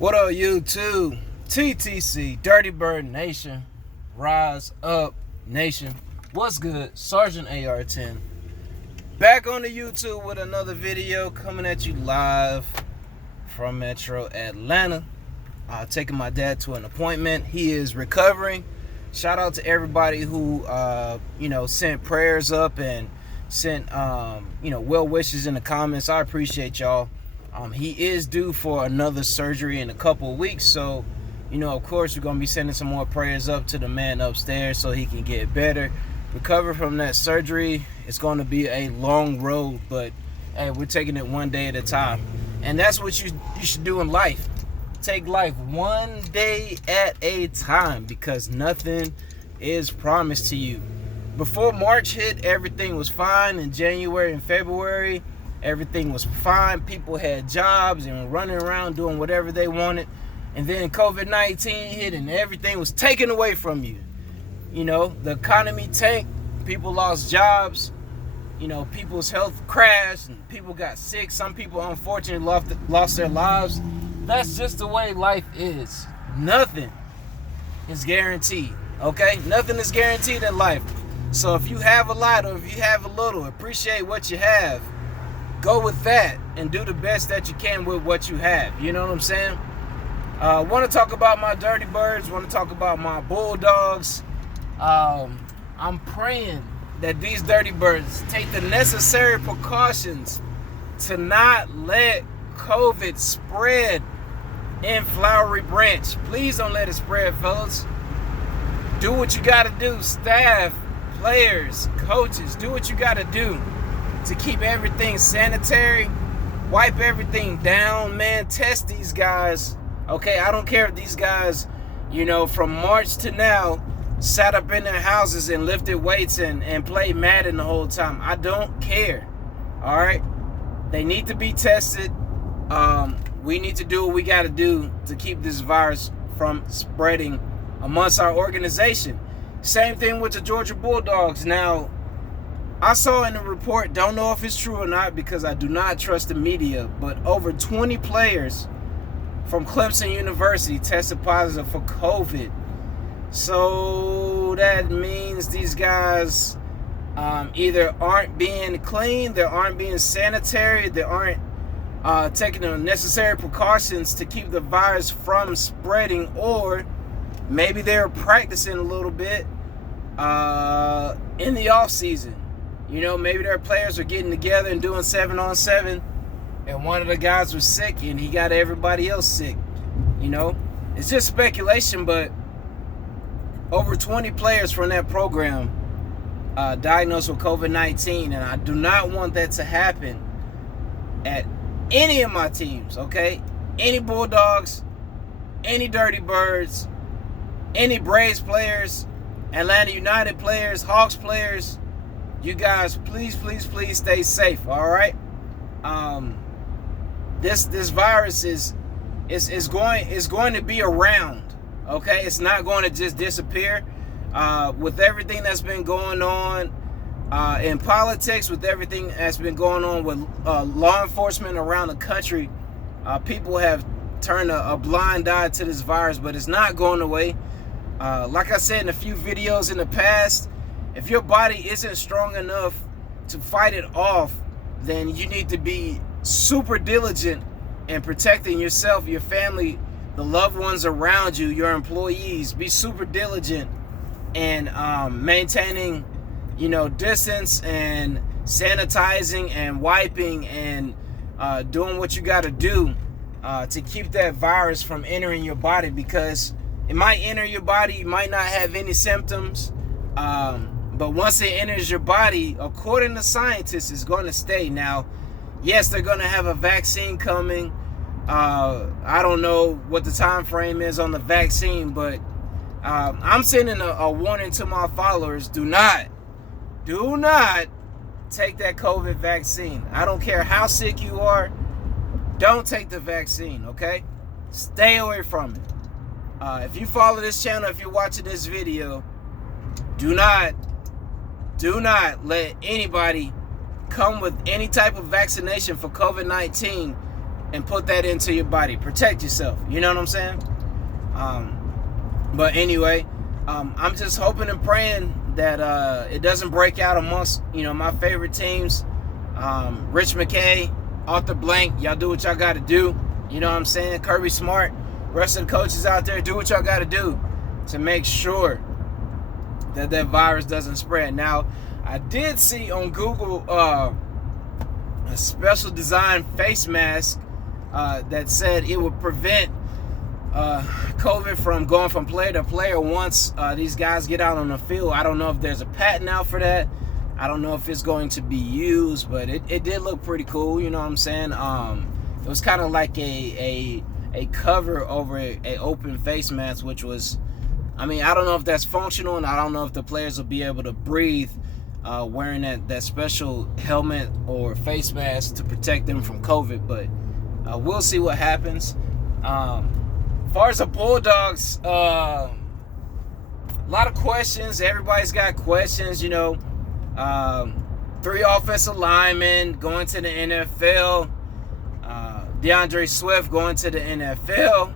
What up, YouTube? TTC, Dirty Bird Nation, Rise Up Nation. What's good? Sergeant AR-10 back on the YouTube with another video, coming at you live from Metro Atlanta. Taking my dad to an appointment. He is recovering. Shout out to everybody who sent prayers up and sent well wishes in the comments. I appreciate y'all. He is due for another surgery in a couple of weeks, so of course we're gonna be sending some more prayers up to the man upstairs so he can get better, recover from that surgery. It's going to be a long road, but hey, we're taking it one day at a time, and that's what you should do in life. Take life one day at a time, because nothing is promised to you. Before March hit, everything was fine. In January and February, everything was fine. People had jobs and were running around doing whatever they wanted. And then COVID-19 hit and everything was taken away from you. The economy tanked. People lost jobs. People's health crashed and people got sick. Some people, unfortunately, lost their lives. That's just the way life is. Nothing is guaranteed, okay? Nothing is guaranteed in life. So if you have a lot or if you have a little, appreciate what you have. Go with that and do the best that you can with what you have. You know what I'm saying? Want to talk about my Dirty Birds. Want to talk about my Bulldogs. I'm praying that these Dirty Birds take the necessary precautions to not let COVID spread in Flowery Branch. Please don't let it spread, fellas. Do what you got to do. Staff, players, coaches, do what you got to do to keep everything sanitary. Wipe everything down, man. Test these guys. Okay, I don't care if these guys, from March to now, sat up in their houses and lifted weights and played Madden the whole time. I don't care. All right? They need to be tested. We need to do what we got to do to keep this virus from spreading amongst our organization. Same thing with the Georgia Bulldogs. Now, I saw in the report, don't know if it's true or not because I do not trust the media, but over 20 players from Clemson University tested positive for COVID. So that means these guys either aren't being clean, they aren't being sanitary, they aren't taking the necessary precautions to keep the virus from spreading, or maybe they're practicing a little bit in the off season. Maybe their players are getting together and doing 7-on-7, and one of the guys was sick and he got everybody else sick. It's just speculation, but over 20 players from that program diagnosed with COVID-19, and I do not want that to happen at any of my teams, okay? Any Bulldogs, any Dirty Birds, any Braves players, Atlanta United players, Hawks players. You guys, please stay safe, all right? This virus is going to be around, okay? It's not going to just disappear. With everything that's been going on in politics, with everything that's been going on with law enforcement around the country, people have turned a blind eye to this virus, but it's not going away. Like I said in a few videos in the past, if your body isn't strong enough to fight it off, then you need to be super diligent in protecting yourself, your family, the loved ones around you, your employees. Be super diligent in maintaining, distance and sanitizing and wiping and doing what you got to do to keep that virus from entering your body, because it might enter your body. You might not have any symptoms. But once it enters your body, according to scientists, it's going to stay. Now, yes, they're going to have a vaccine coming. I don't know what the time frame is on the vaccine, but I'm sending a warning to my followers. Do not take that COVID vaccine. I don't care how sick you are. Don't take the vaccine, okay? Stay away from it. If you follow this channel, if you're watching this video, do not let anybody come with any type of vaccination for COVID-19 and put that into your body. Protect yourself. You know what I'm saying? But anyway, I'm just hoping and praying that it doesn't break out amongst, my favorite teams. Rich McKay, Arthur Blank, y'all do what y'all got to do. You know what I'm saying? Kirby Smart, rest of the coaches out there, do what y'all got to do to make sure that virus doesn't spread. Now, I did see on Google a special design face mask that said it would prevent COVID from going from player to player once these guys get out on the field. I don't know if there's a patent out for that. I don't know if it's going to be used, but it did look pretty cool. You know what I'm saying? It was kind of like a cover over a open face mask, which was, I don't know if that's functional, and I don't know if the players will be able to breathe wearing that special helmet or face mask to protect them from COVID, but we'll see what happens. As far as the Bulldogs, a lot of questions. Everybody's got questions, 3 offensive linemen going to the NFL. DeAndre Swift going to the NFL.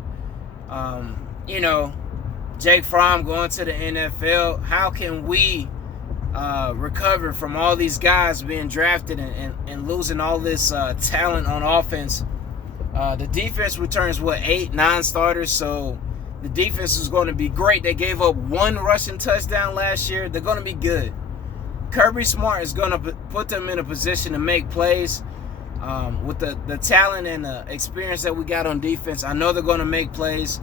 Jake Fromm going to the NFL. How can we recover from all these guys being drafted and losing all this talent on offense? The defense returns 8-9 starters, so the defense is going to be great. They gave up 1 rushing touchdown last year. They're going to be good. Kirby Smart is going to put them in a position to make plays. With the talent and the experience that we got on defense, I know they're going to make plays.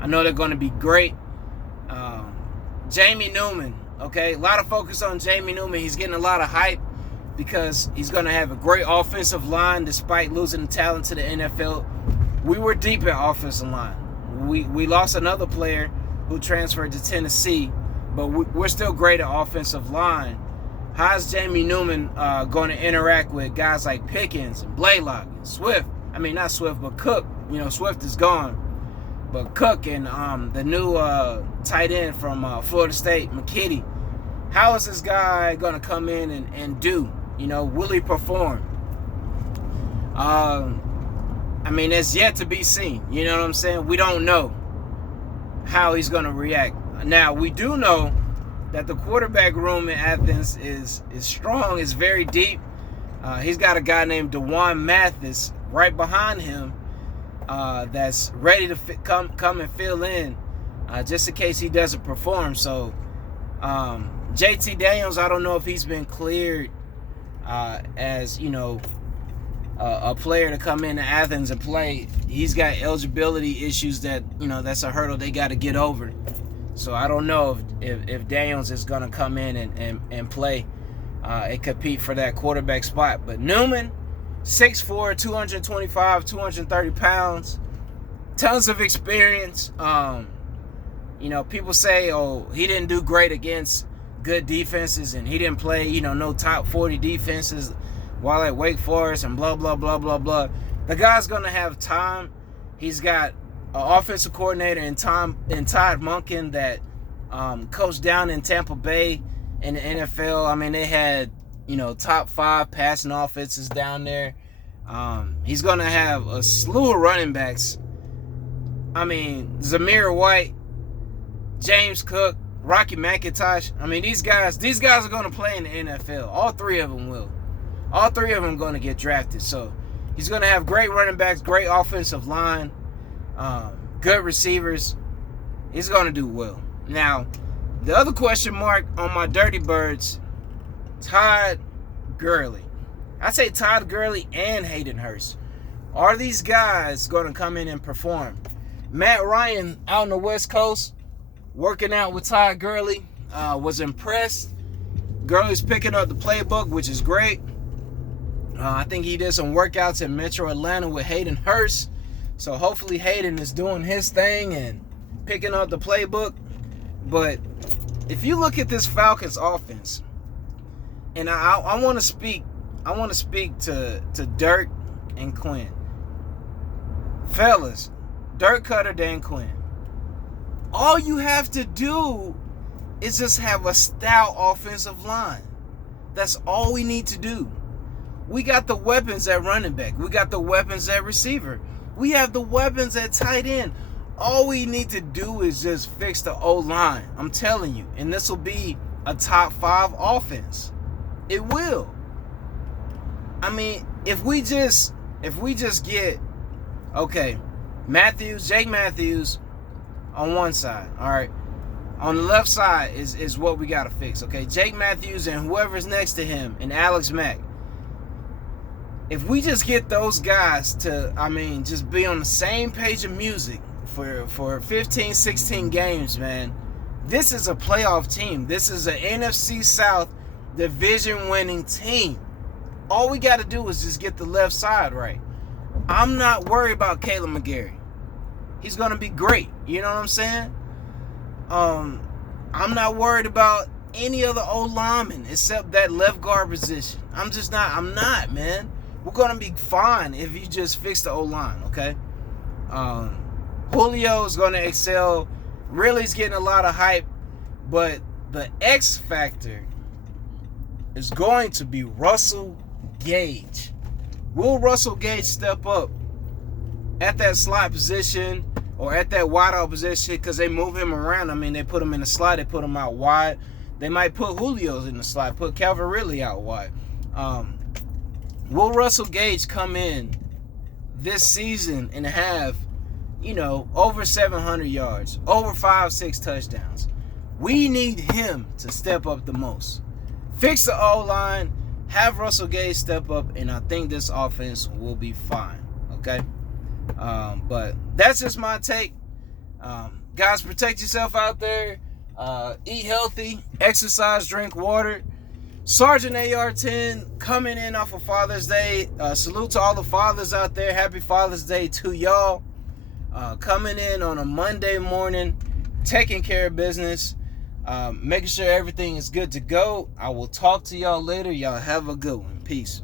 I know they're going to be great. Jamie Newman, okay? A lot of focus on Jamie Newman. He's getting a lot of hype because he's going to have a great offensive line despite losing the talent to the NFL. We were deep at offensive line. We lost another player who transferred to Tennessee, but we're still great at offensive line. How's Jamie Newman going to interact with guys like Pickens and Blaylock and Swift? Not Swift, but Cook. Swift is gone. But Cook and the new tight end from Florida State, McKitty. How is this guy going to come in and do? Will he perform? It's yet to be seen. You know what I'm saying? We don't know how he's going to react. Now, we do know that the quarterback room in Athens is strong, is very deep. He's got a guy named DeJuan Mathis right behind him that's ready to come and fill in just in case he doesn't perform. So JT Daniels, I don't know if he's been cleared as a player to come into Athens and play. He's got eligibility issues that that's a hurdle they got to get over. So I don't know if Daniels is going to come in and play and compete for that quarterback spot. But Newman, 6'4", 225, 230 pounds, tons of experience. People say, he didn't do great against good defenses and he didn't play, no top 40 defenses while at Wake Forest and blah, blah, blah, blah, blah. The guy's going to have time. He's got an offensive coordinator in Todd Monken that coached down in Tampa Bay in the NFL. They had, top 5 passing offenses down there. He's going to have a slew of running backs. Zamir White, James Cook, Rocky McIntosh. These guys are going to play in the NFL. All 3 of them will. All 3 of them are going to get drafted. So he's going to have great running backs, great offensive line, good receivers. He's going to do well. Now, the other question mark on my Dirty Birds, Todd Gurley. I say Todd Gurley and Hayden Hurst. Are these guys going to come in and perform? Matt Ryan out on the West Coast working out with Todd Gurley. Was impressed. Gurley's picking up the playbook, which is great. I think he did some workouts in Metro Atlanta with Hayden Hurst. So hopefully Hayden is doing his thing and picking up the playbook. But if you look at this Falcons offense, and I want to speak to Dirk and Quinn. Fellas, Dirk Cutter, Dan Quinn. All you have to do is just have a stout offensive line. That's all we need to do. We got the weapons at running back. We got the weapons at receiver. We have the weapons at tight end. All we need to do is just fix the O-line. I'm telling you. And this will be a top 5 offense. It will. I mean, if we just get, okay, Jake Matthews on one side, all right? On the left side is what we got to fix, okay? Jake Matthews and whoever's next to him and Alex Mack. If we just get those guys to, just be on the same page of music for 15, 16 games, man, this is a playoff team. This is an NFC South division-winning team. All we got to do is just get the left side right. I'm not worried about Caleb McGarry. He's going to be great. You know what I'm saying? I'm not worried about any other old lineman except that left guard position. I'm not, man. We're going to be fine if you just fix the O-line, okay? Julio is going to excel. Really is getting a lot of hype. But the X factor is going to be Russell Gage. Will Russell Gage step up at that slot position or at that wideout position? Because they move him around. I mean, they put him in the slot. They put him out wide. They might put Julio's in the slot. Put Calvin Ridley out wide. Will Russell Gage come in this season and have, over 700 yards, over 5-6 touchdowns? We need him to step up the most. Fix the O-line, have Russell Gage step up, and I think this offense will be fine, okay? But that's just my take. Guys, protect yourself out there. Eat healthy, exercise, drink water. Sergeant AR-10 coming in off of Father's Day. Salute to all the fathers out there. Happy Father's Day to y'all. Coming in on a Monday morning, taking care of business, making sure everything is good to go. I will talk to y'all later. Y'all have a good one. Peace.